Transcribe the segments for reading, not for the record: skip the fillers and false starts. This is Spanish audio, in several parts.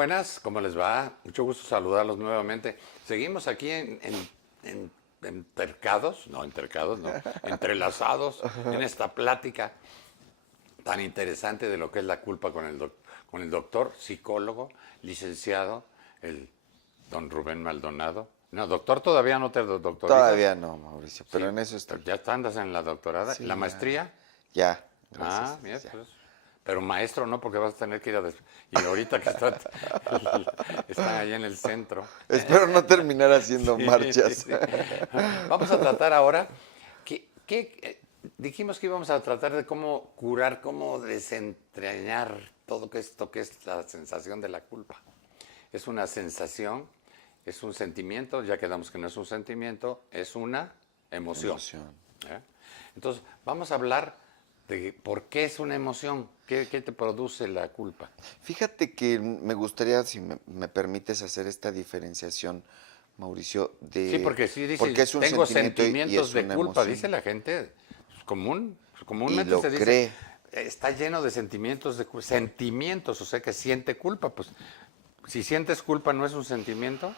buenas, ¿cómo les va? Mucho gusto saludarlos nuevamente. Seguimos aquí entrelazados en esta plática tan interesante de lo que es la culpa con el doctor, psicólogo, licenciado, el don Rubén Maldonado. No, doctor todavía no te doctorizas. Todavía no, Mauricio, pero Sí, en eso estoy. ya andas en la doctorada. Sí, ¿La ya. maestría? Ya, gracias. Ah, mira, ya. pues. Pero maestro no, porque vas a tener que ir a... Y ahorita que está ahí en el centro. Espero no terminar haciendo Sí, marchas. sí. Vamos a tratar ahora, dijimos que íbamos a tratar de cómo curar, cómo desentrañar todo esto que es la sensación de la culpa. Es una sensación, es un sentimiento, ya quedamos que no es un sentimiento, es una emoción. ¿Eh? Entonces, vamos a hablar de por qué es una emoción, qué te produce la culpa. Fíjate que me gustaría, si me permites, hacer esta diferenciación, Mauricio, de... Sí, porque sí dice, porque es un tengo sentimiento sentimientos es de una culpa, emoción. dice la gente, Y comúnmente lo se dice, cree. está lleno de sentimientos, o sea, que siente culpa, pues, si sientes culpa, ¿no es un sentimiento?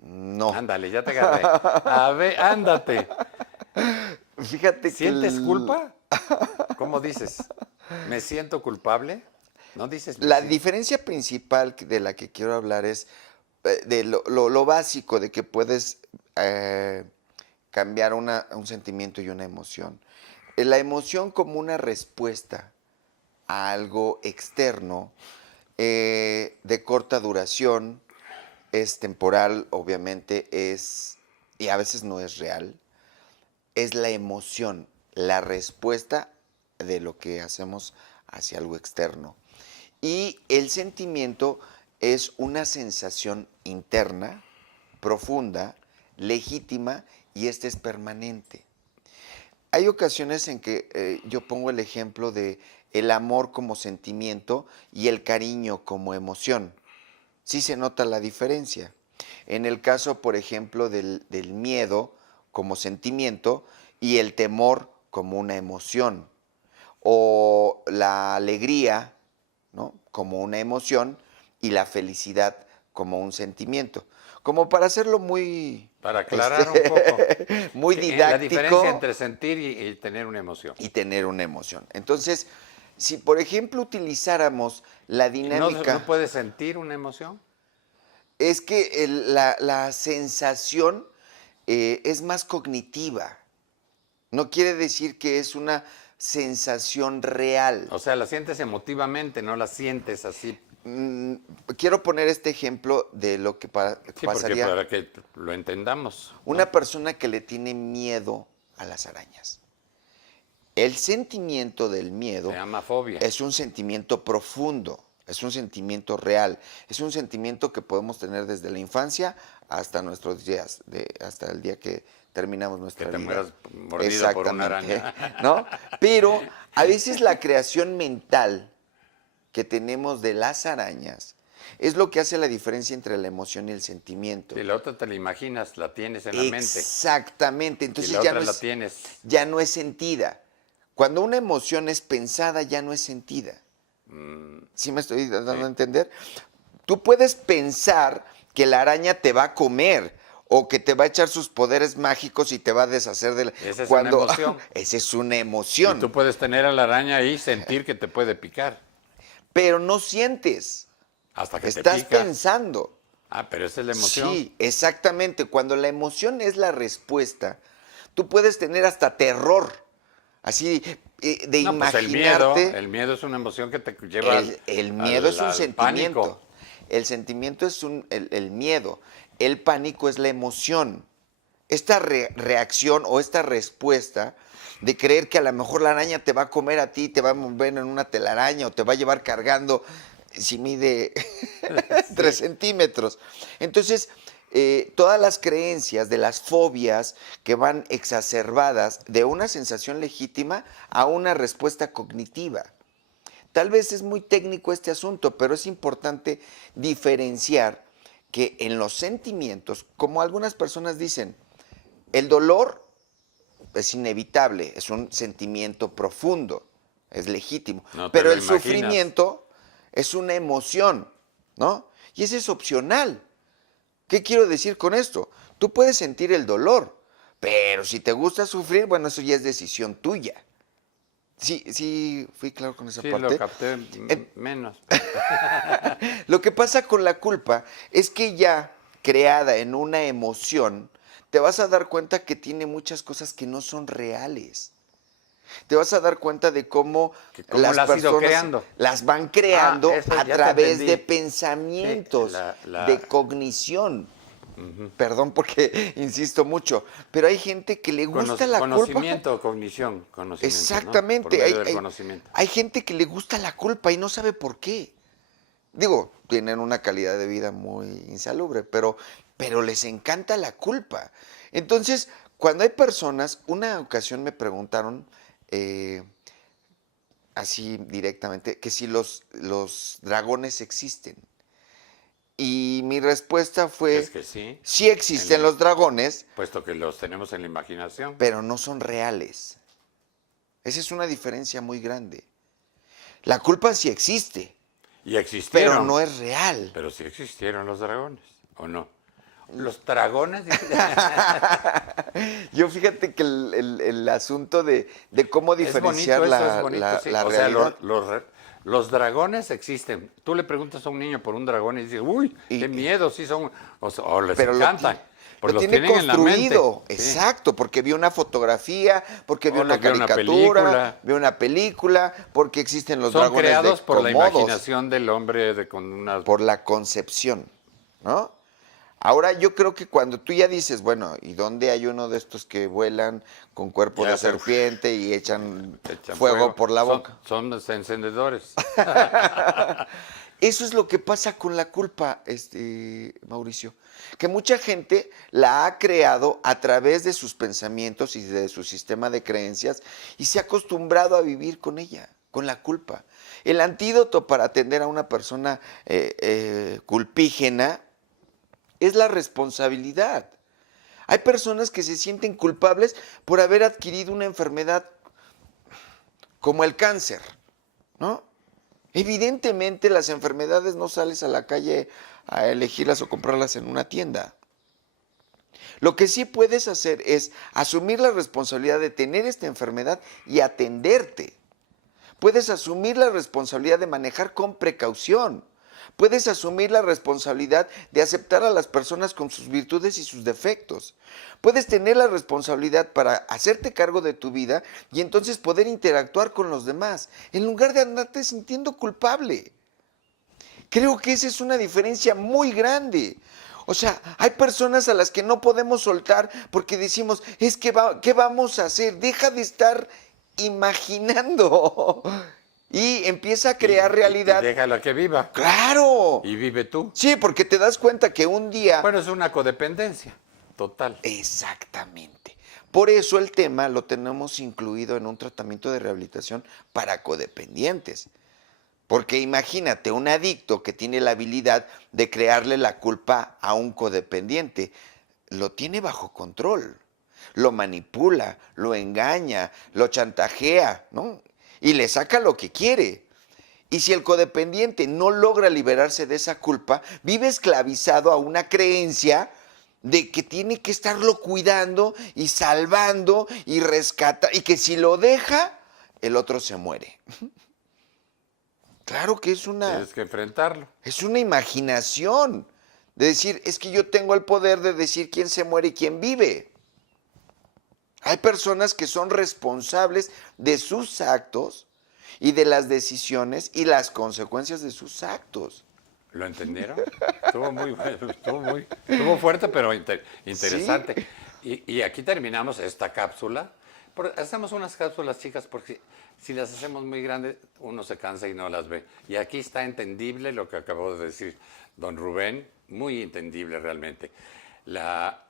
No. Ándale, ya te agarré. A ver, ándate. Fíjate que... ¿Sientes culpa? ¿Cómo dices? ¿Me siento culpable? No dices me La siento. diferencia principal de la que quiero hablar es de lo básico de que puedes cambiar un sentimiento y una emoción. La emoción como una respuesta a algo externo de corta duración, es temporal, obviamente, y a veces no es real, es la emoción, la respuesta de lo que hacemos hacia algo externo. Y el sentimiento es una sensación interna, profunda, legítima, y esta es permanente. Hay ocasiones en que yo pongo el ejemplo de el amor como sentimiento y el cariño como emoción. Sí se nota la diferencia. En el caso, por ejemplo, del miedo como sentimiento y el temor como una emoción, o la alegría, ¿no?, como una emoción, y la felicidad como un sentimiento. Como para hacerlo muy, Para aclarar un poco, muy la diferencia didáctico entre sentir y tener una emoción. y tener una emoción. Entonces, si por ejemplo utilizáramos la ¿No dinámica, puedes sentir una emoción? es que la sensación es más cognitiva. No quiere decir que es una sensación real. O sea, la sientes emotivamente, no la sientes así. Mm, Quiero poner este ejemplo de lo que Sí, porque pasaría para que lo entendamos, ¿no? una persona que le tiene miedo a las arañas. El sentimiento del Se miedo llama fobia. es un sentimiento profundo, es un sentimiento real, es un sentimiento que podemos tener desde la infancia hasta nuestros días, hasta el día que terminamos Que nuestra te vida. mueras mordido por una Exactamente, araña. ¿no? Pero a veces la creación mental que tenemos de las arañas es lo que hace la diferencia entre la emoción y el sentimiento. Si la otra te la imaginas, la tienes en la mente. Exactamente, Y entonces la otra la tienes. ya no es sentida. Cuando una emoción es pensada, ya no es sentida. ¿Sí me estoy dando Sí. a entender? Tú puedes pensar que la araña te va a comer o que te va a echar sus poderes mágicos y te va a deshacer de la... Esa es una emoción. Esa es una Y emoción, tú puedes tener a la araña ahí y sentir que te puede picar. pero no sientes. Hasta que te Estás pica. pensando. Ah, pero esa es la emoción. Sí, exactamente. Cuando la emoción es la respuesta, tú puedes tener hasta terror. Así de No, pues imaginarte. el miedo es una emoción que te lleva El miedo es un al sentimiento. pánico. El sentimiento es el miedo. El pánico es la emoción. Esta reacción o esta respuesta de creer que a lo mejor la araña te va a comer a ti, te va a mover en una telaraña o te va a llevar cargando si mide 3 centímetros. Entonces, todas las creencias de las fobias que van exacerbadas de una sensación legítima a una respuesta cognitiva. Tal vez es muy técnico este asunto, pero es importante diferenciar que en los sentimientos, como algunas personas dicen, el dolor es inevitable, es un sentimiento profundo, es legítimo, No te pero lo el imaginas. sufrimiento es una emoción, ¿no? Y ese es opcional. ¿Qué quiero decir con esto? Tú puedes sentir el dolor, pero si te gusta sufrir, bueno, eso ya es decisión tuya. Sí, fui claro con esa Sí, parte. lo capté menos. Lo que pasa con la culpa es que ya creada en una emoción, te vas a dar cuenta que tiene muchas cosas que no son reales. Te vas a dar cuenta de cómo ¿Cómo las la has ido personas creando? las van creando Eso a ya te través de entendí. pensamientos, Sí, de cognición. Perdón porque insisto mucho, pero hay gente que le gusta la culpa. Conocimiento o cognición. Conocimiento, ¿no? Por Exactamente, medio del conocimiento. hay gente que le gusta la culpa y no sabe por qué. Digo, tienen una calidad de vida muy insalubre, pero les encanta la culpa. Entonces, cuando hay personas, una ocasión me preguntaron, así directamente, que si los dragones existen. Y mi respuesta Es fue, que sí, sí existen los dragones, puesto que los tenemos en la imaginación. pero no son reales. Esa es una diferencia muy grande. La culpa sí existe, Y existieron. pero no es real. Pero sí existieron los dragones, ¿o no? Los dragones. Yo fíjate que el asunto de cómo Es bonito diferenciar eso, es bonito, la sí. la O sea, realidad. los dragones existen. Tú le preguntas a un niño por un dragón y dice, uy, qué miedo, sí son. O les Pero encantan. Pues lo los tiene tienen en la mente. construido, Sí. exacto, porque vio una fotografía, porque vio O una los vio en una caricatura, película. vio una película, porque existen los Son dragones creados de por la Komodos, imaginación del hombre con una. por la concepción, ¿no? Ahora yo creo que cuando tú ya dices, bueno, ¿y dónde hay uno de estos que vuelan con cuerpo Ya de se- serpiente y echan echan fuego por la boca? Son los encendedores. Eso es lo que pasa con la culpa, Mauricio, que mucha gente la ha creado a través de sus pensamientos y de su sistema de creencias y se ha acostumbrado a vivir con ella, con la culpa. El antídoto para atender a una persona culpígena es la responsabilidad. Hay personas que se sienten culpables por haber adquirido una enfermedad como el cáncer, ¿no? Evidentemente las enfermedades no sales a la calle a elegirlas o comprarlas en una tienda. Lo que sí puedes hacer es asumir la responsabilidad de tener esta enfermedad y atenderte. Puedes asumir la responsabilidad de manejar con precaución. Puedes asumir la responsabilidad de aceptar a las personas con sus virtudes y sus defectos. Puedes tener la responsabilidad para hacerte cargo de tu vida y entonces poder interactuar con los demás, en lugar de andarte sintiendo culpable. Creo que esa es una diferencia muy grande. O sea, hay personas a las que no podemos soltar porque decimos, es que, ¿qué vamos a hacer? Deja de estar imaginando. Y empieza a crear realidad. Y déjala que viva. ¡Claro! Y vive tú. Sí, porque te das cuenta que un día... Bueno, es una codependencia total. Exactamente. Por eso el tema lo tenemos incluido en un tratamiento de rehabilitación para codependientes. Porque imagínate, un adicto que tiene la habilidad de crearle la culpa a un codependiente, lo tiene bajo control, lo manipula, lo engaña, lo chantajea, ¿no? Y le saca lo que quiere. Y si el codependiente no logra liberarse de esa culpa, vive esclavizado a una creencia de que tiene que estarlo cuidando y salvando y rescatando, y que si lo deja, el otro se muere. Claro que Tienes que enfrentarlo. es una imaginación de decir, es que yo tengo el poder de decir quién se muere y quién vive. Hay personas que son responsables de sus actos y de las decisiones y las consecuencias de sus actos. ¿Lo entendieron? Estuvo muy bueno, estuvo fuerte, pero interesante. Y aquí terminamos esta cápsula. Hacemos unas cápsulas chicas porque si las hacemos muy grandes, uno se cansa y no las ve. Y aquí está entendible lo que acabó de decir don Rubén, muy entendible realmente.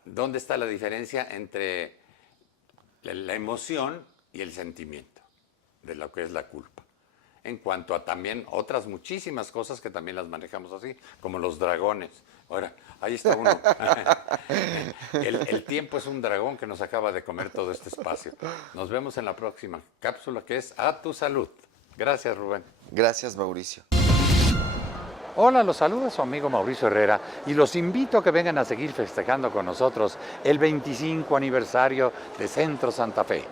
¿Dónde está la diferencia entre la emoción y el sentimiento de lo que es la culpa? En cuanto a también otras muchísimas cosas que también las manejamos así, como los dragones. Ahora, ahí está uno. El tiempo es un dragón que nos acaba de comer todo este espacio. Nos vemos en la próxima cápsula que es A Tu Salud. Gracias, Rubén. Gracias, Mauricio. Hola, los saluda su amigo Mauricio Herrera y los invito a que vengan a seguir festejando con nosotros el 25 aniversario de Centro Santa Fe.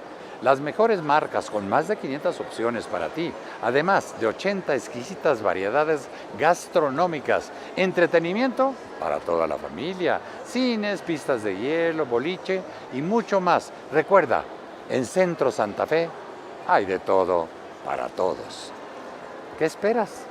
Las mejores marcas con más de 500 opciones para ti, además de 80 exquisitas variedades gastronómicas, entretenimiento para toda la familia, cines, pistas de hielo, boliche y mucho más. Recuerda, en Centro Santa Fe hay de todo para todos. ¿Qué esperas?